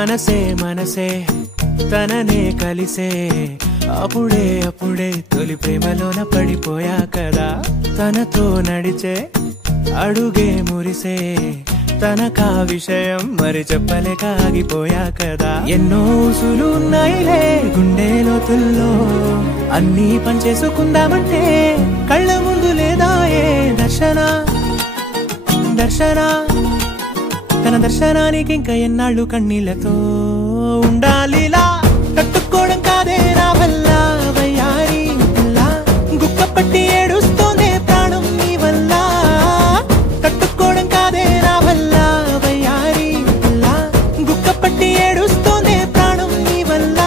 మనసే మనసే తననే కలిసే అప్పుడే అప్పుడే తొలి ప్రేమలోన పడిపోయా కదా తనతో నడిచే అడుగే మురిసే తనకా విషయం మరి చెప్పలేక ఆగిపోయా కదా ఎన్నో ఊసులు ఉన్నాయిలే గుండె లోతుల్లో అన్నీ పనిచేసుకుందామంటే కళ్ళ ముందు లేదా ఏ దర్శన దర్శన తన దర్శనానికి ఇంకా ఎన్నాళ్ళు కన్నీళ్లతో ఉండాలిలా తట్టుకోవడం కాదే నా వల్ల వయ్యారి పిల్ల గుక్క పట్టి ఏడుస్తోందే ప్రాణం నీ వల్ల తట్టుకోవడం కాదే నా వల్ల వయ్యారి పిల్ల గుక్క పట్టి ఏడుస్తోందే ప్రాణం నీ వల్ల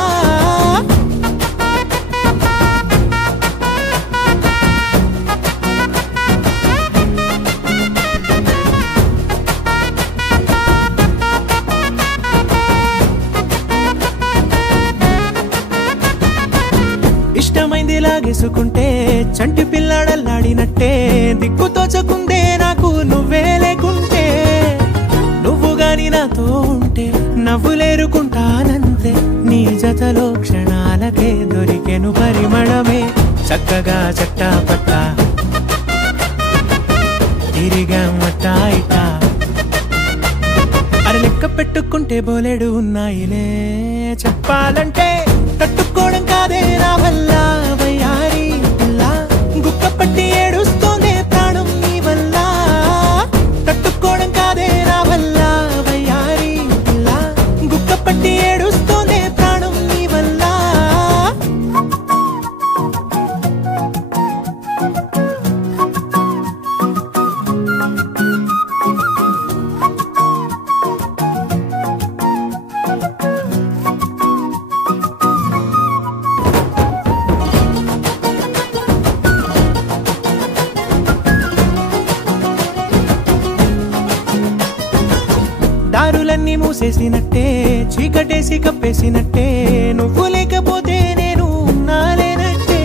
ఇష్టమైంది లాగేసుకుంటే చంటి పిల్లాడల్లాడినట్టే దిక్కు తోచకుందే నాకు నువ్వే లేకుంటే నువ్వు గాని నాతో ఉంటే నవ్వులేరుకుంటానంతే నీ జతలో క్షణాలకే దొరికెను పరిమళమే చక్కగా చట్టా పట్టా తిరిగా మట్టా ఇట్టా అర లెక్క పెట్టుకుంటే బోలెడు ఉన్నాయిలే చెప్పాలంటే తట్టుకోవడం కాదే నా వల్ల వయ్యారి పిల్ల గుక్క పట్టి ఏడుస్తోందే ప్రాణం నీ వల్ల తట్టుకోవడం కాదే నా వల్ల వయ్యారి పిల్ల గుక్క పట్టి ఏడుస్తోందే ప్రాణం నీ వల్ల దారులన్నీ మూసేసినట్టే చీకటేసి కప్పేసినట్టే నువ్వు లేకపోతే నేను ఉన్నాలేనట్టే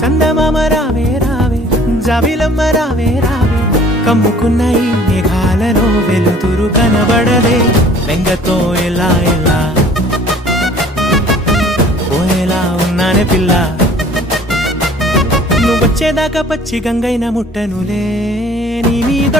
చందమామ రావే రావే జాబిలమ్మ రావే రావే కమ్ముకున్న ఈ మేఘాలలో వెలుతురు కనబడదే బెంగతో ఎలా ఎలా పోయేలా ఉన్నానే పిల్ల నువ్వొచ్చేదాకా పచ్చి గంగైన ముట్టనులే నీ మీద